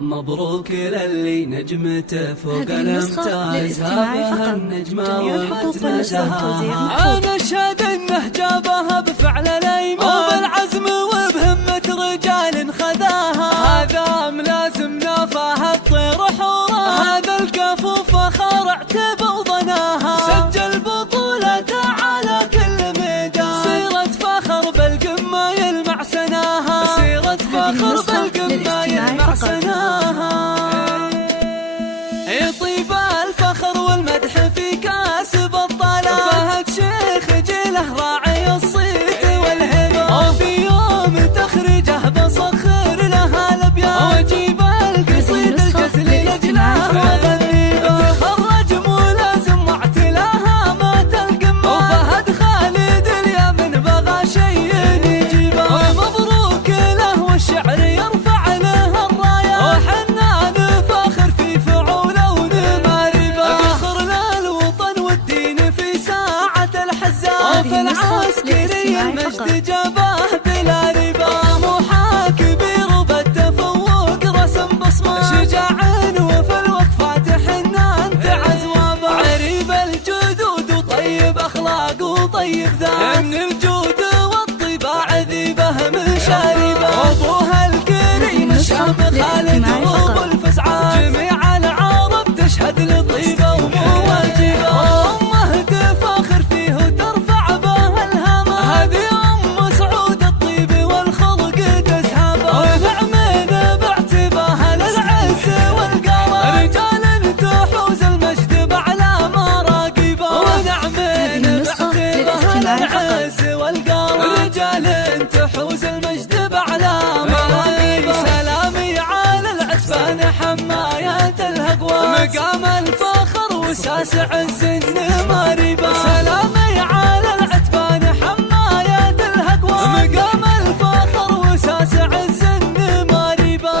مبروك للي نجمته فوق الامتاز، هذا النجمة ومتنزهها. أنا أشهد إنه جابها بفعل الأيمان وبالعزم وبهمة رجال خذاها. هذا ملازم نافاها الطير حورها، هذا الكفو فخر اعتبى وضناها. سجل بطولته على كل ميدان، سيرة فخر بالقمة يلمع سناها، سيرة فخر بالقمة يلمع سناها. يطيب الفخر والمدح في كاسب الطلال، فهد شيخ جيله راعي الصيت والهبة، وفي يوم تخرجه بصخر لها الابيات، واجيب القصيد الجزل لجناه وغنيبه. تخرج ملازم واعتلاها مات القمة، وفهد خالد اليمن بغى شيء يجيبه. ومبروك له والشعر يرفع له الراية، وحنان فاخر في فعوله ونماربه. فخر للوطن والدين في ساعة الحزان، وفي العسكري المجد جابه بلا ربا. طموحه كبير وبالتفوق رسم بصمه، شجاع وفي الوقفات حنان تعز وابا. عريب الجدود وطيب اخلاق وطيب ذات، من الجود والطباع ذيبه مشاربه. ابوها الكريم الشام خالد وابو الفزعات، جميع العرب تشهد لطيبه ومواجبه. امه تفاخر فيه وترفع به الهمه، هذه ام سعود الطيب والخلق تسهبه. ونعمين باعتباها للعز والقرار، رجال تحوز المجد باعلى مراقبه. ونعمين باعتباها للعز والقرار، رجال تحوز المجد باعلى مراقبه. سلامي على العتبان حمايات الهقوى، مقام الفخر وساس عز النماربه. سلامي على العتبان حمايات الهقوى، مقام الفخر وساس عز النماربه.